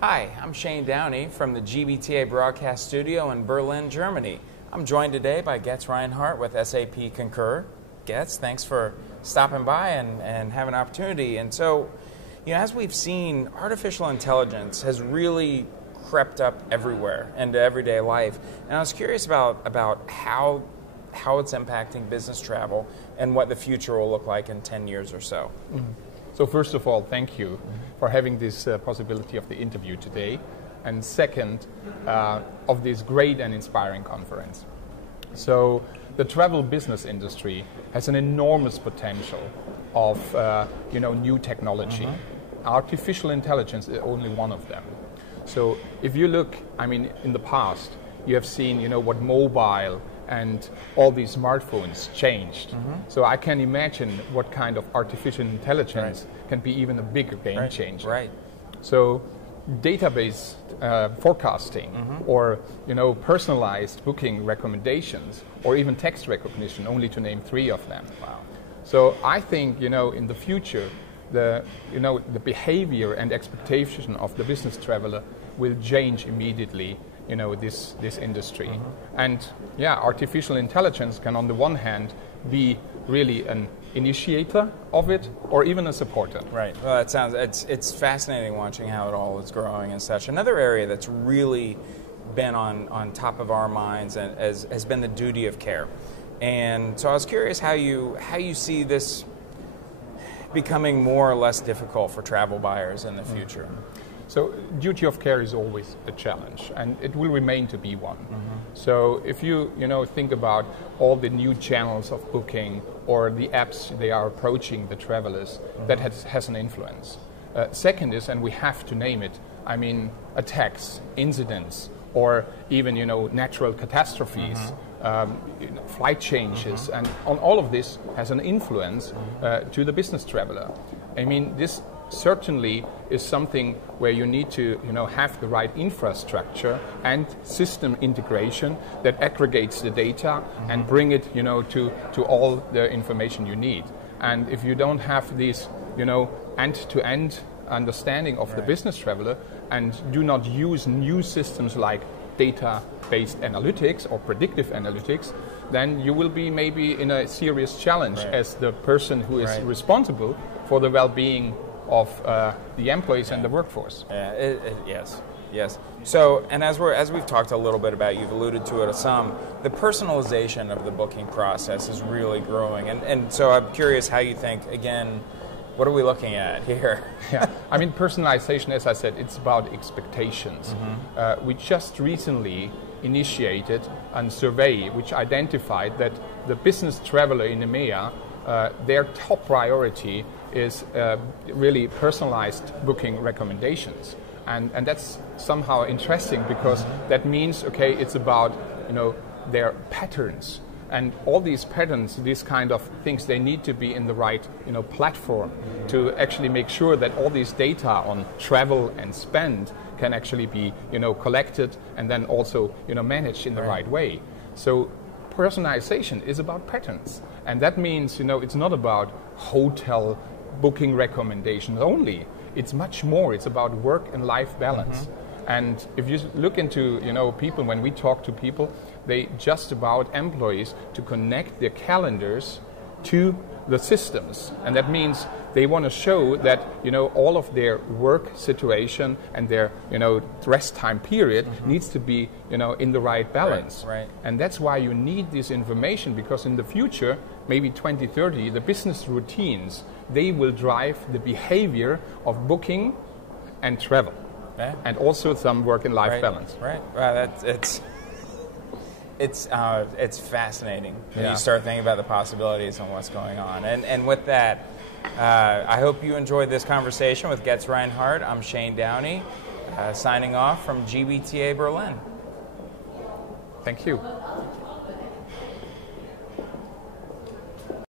Hi, I'm Shane Downey from the GBTA broadcast studio in Berlin, Germany. I'm joined today by Götz Reinhardt with SAP Concur. Götz, thanks for stopping by and having an opportunity. And so, as we've seen, artificial intelligence has really crept up everywhere into everyday life. And I was curious about how it's impacting business travel and what the future will look like in 10 years or so. Mm-hmm. So first of all, thank you for having this possibility of the interview today. And second, of this great and inspiring conference. So the travel business industry has an enormous potential of new technology. Artificial intelligence is only one of them. So if you look, in the past, you have seen, what mobile and all these smartphones changed. So I can imagine what kind of artificial intelligence can be even a bigger game changer. Right. So database forecasting or personalized booking recommendations or even text recognition, only to name 3 of them. Wow. So I think in the future the behavior and expectation of the business traveler will change immediately. This industry. And artificial intelligence can on the one hand be really an initiator of it or even a supporter. Right. Well, it's fascinating watching how it all is growing and such. Another area that's really been on top of our minds and has been the duty of care. And so I was curious how you see this becoming more or less difficult for travel buyers in the future. So duty of care is always a challenge, and it will remain to be one. So if you think about all the new channels of booking or the apps they are approaching the travelers, that has an influence. Second is, and we have to name it, attacks, incidents, or even natural catastrophes, flight changes, and on all of this has an influence to the business traveler. This certainly is something where you need to have the right infrastructure and system integration that aggregates the data and bring it to all the information you need. And if you don't have this end-to-end understanding of the business traveler and do not use new systems like data-based analytics or predictive analytics, then you will be maybe in a serious challenge as the person who is responsible for the well-being of the employees and the workforce. Yes. So, and as we've talked a little bit about, you've alluded to it some, the personalization of the booking process is really growing. And so I'm curious how you think, again, what are we looking at here? Personalization, as I said, it's about expectations. We just recently initiated a survey which identified that the business traveler in EMEA, their top priority is really personalized booking recommendations. And that's somehow interesting because that means, it's about, their patterns. And all these patterns, these kind of things, they need to be in the right, platform to actually make sure that all these data on travel and spend can actually be, collected and then also, managed in the right way. So personalization is about patterns. And that means, it's not about hotel booking recommendations only. It's much more. It's about work and life balance. And if you look into, people, when we talk to people, they just about employees to connect their calendars to the systems. And that means they want to show that, all of their work situation and their, rest time period needs to be, in the right balance. Right. And that's why you need this information, because in the future, maybe 2030, the business routines, they will drive the behavior of booking and travel. And also some work and life balance. Right. Wow, it's fascinating when you start thinking about the possibilities and what's going on. And with that, I hope you enjoyed this conversation with Götz Reinhardt. I'm Shane Downey, signing off from GBTA Berlin. Thank you.